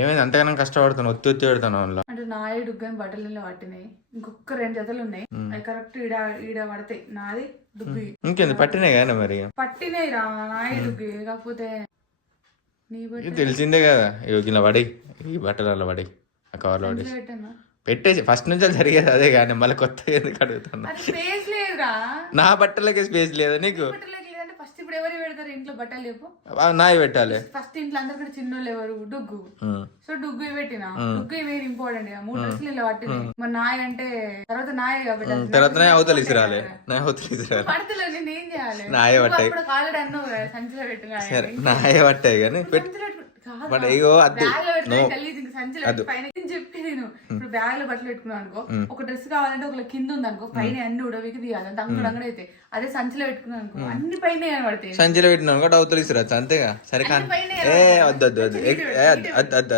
ఏమైంది అంతగానో కష్టపడుతాను ఒత్తి ఒత్తి పెడతాను అందులో. అంటే నాయి డుగ్గని బట్టలు పట్టినాయి, ఇంకొక 2 జతలు ఉన్నాయి, అవి కరెక్ట్ ఈడ ఈడ పడతాయి. నాది డుగ్గి ఇంకేంది పట్టినాయి కానీ మరి పట్టినాయి రా, నాయి డుగ్గి. కాకపోతే నీ ఇది తెలిసిందే కదా. ఇలా పడి ఈ బట్టలు అలా పడి ఆ కవర్లో పడి పెట్టాను పెట్టేసి ఫస్ట్ నుంచి జరిగేది అదే కానీ మళ్ళీ కొత్తగా ఎందుకు అడుగుతున్నా. అది స్పేస్ లేదురా. నా బట్టలకే స్పేస్ లేదా నీకు? బట్టలకి లేదంటే ఫస్ట్ ఇప్పుడు ఎవరు పెడతారు ఇంట్లో బట్టలు? చెప్పు. నాయి పెట్టాలి ఫస్ట్ ఇంట్లో అందరికంటే చిన్నోళ్ళు ఎవరు? డుగ్గు. సో డుగ్గు పెట్టినా, డుగ్గు వెరీ ఇంపార్టెంట్. 3 డ్రెస్సులు ఇలా పట్టినాయి. మరి నాయ అంటే తర్వాత నాయ కాబట్టి తర్వాత నాయ అవతల ఇసిరాలి, నాయ అవతల ఇసిరాలి. పడతలో నేను ఏం చేయాలి? నాయ పట్టాయి ఆల్రెడీ అన్నావు కదా సంచిలో పెట్టిన. సరే నాయ పట్టాయి కానీ బట్ ఇగో అద్దు పైన చెప్పి నేను ఇప్పుడు బ్యాగ్ లో బట్టలు పెట్టుకున్నాను అనుకో, ఒక డ్రెస్ కావాలంటే ఒక కింద ఉంది అనుకో, పైన అన్ని ఉడవికి తీయాలి అంటే అంగడు అంగడైతే. అదే సంచిలో పెట్టుకున్నాను అనుకో అన్ని పైన కనబడతాయి. సంచిలో పెట్టినాను కూడా అవతల ఇసిరాచ్చు అంతేగా. సరే కానీ ఏ వద్దు వద్దు వద్దు వద్దు వద్దు